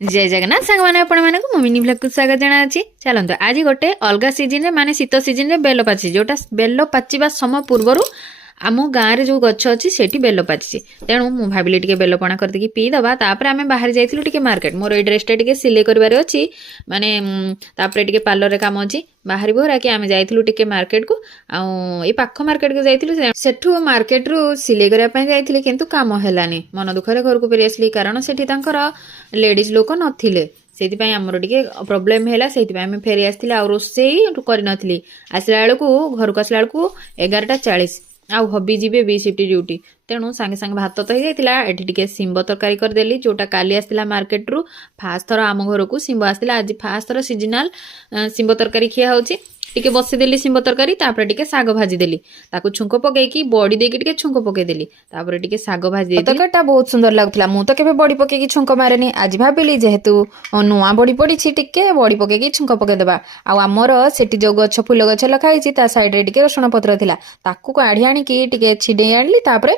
जय जगन्नाथ सांग मैंने आपण मानक मो मिनी ब्लॉग को स्वागत जना अछि चलंतु आज गोटे अलगा सीजन रे माने शीत सीजन रे बेल पाची जोटा बेल पाचिबा समय पूर्वरु आम गाँव में जो गछ अच्छी से बेल पाची तेणु मु भाविली टिके बेल पणा करदेकी पीदबा तापर आम बाहर जाइलु टिके मार्केट मोर ये ड्रेस टे सिलाई कर अच्छी माने तापर टिके पार्लर रे काम अच्छी बाहर बोरा कि आम जाइलु टिके मार्केट को आई पाख मार्केट को जाइलु सेठु मार्केट रु सिलाई करबा पई जाइथिले किंतु काम हेलानी मन दुखरे घर को फेरी आसली कारण सेठी तांकर लेडीज लोक नथिले से आमर टे प्रोब्लेम है से फेरी आसती आ रोसई कर आसला बेलू घर को आसला बेलू 11:40 आउ हबी जीवे बी शिफ्ट ड्यूटी तेणु सांगे सांगे भात तो हो जाता ये शिंब तरकारी करदेली जोटा काली आसला मार्केट रु फास्ट थर आम घर को शिंब आसला आज फास्ट थर सीजनाल शिंब तरकारी खिया होची टिके बसीदेली शिंब तरकारी तापर टिके साग भाजीदेली ताकू छुंक पकईकी बड़ी देकी टिके छुंक पकईदेली तापर टिके साग भाजी तरकारीटा बहुत सुंदर लगुला मु तो केबे बड़ी पकईकी छुंक मारेनी आज भाबिली जेहेतु नुआ बड़ी पड़ी टिके बड़ी पकईकी छुंक पकईदेबा आ आमर सेठी जो गछ फुल गछ लखाई ता साइड रे टिके रसुण पत्र थिला ताकू काढी आनिकी टिके छिडे आनली तापर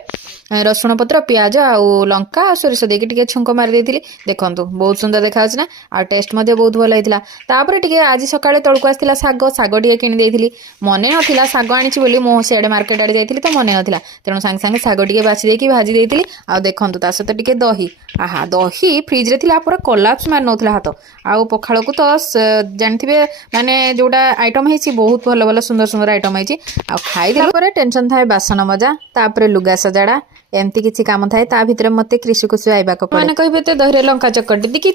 रसुण पत्र प्याज आउ लंका आ सोरिष देकी टिके छुंक मारी देथिली देखंतु बहुत सुंदर देखा ना आ टेस्ट मध्ये बहुत भल होइतिला तापर टिके आज सकाळे तळकु आस्तिला साग साग टिके किनि देइथिली मने नथिला साग आनिछि बोली मो सेडे मार्केट आडे जाइथिली तो मने नथिला तेणु सांगे सांगे साग टिके बाछि देकी भाजी देइथिली आ देखंतु ता सहित टिके दही आहा दही फ्रिज रे थिला पूरा कोलाप्स मार नथला हाथ आ पखाळ को तो जानथिबे माने जोडा आइटम हेछि बहुत भल भल सुंदर सुंदर आइटम हेछि आ खाइ देला परे टेंशन थाए बासन मजा तापर लुगा सजाड़ा एमती किसी काम थाए ता भितर मते कृषि कुसु आइबा को पड़े माने कहबे ते दहरे लंका चकटी दिकी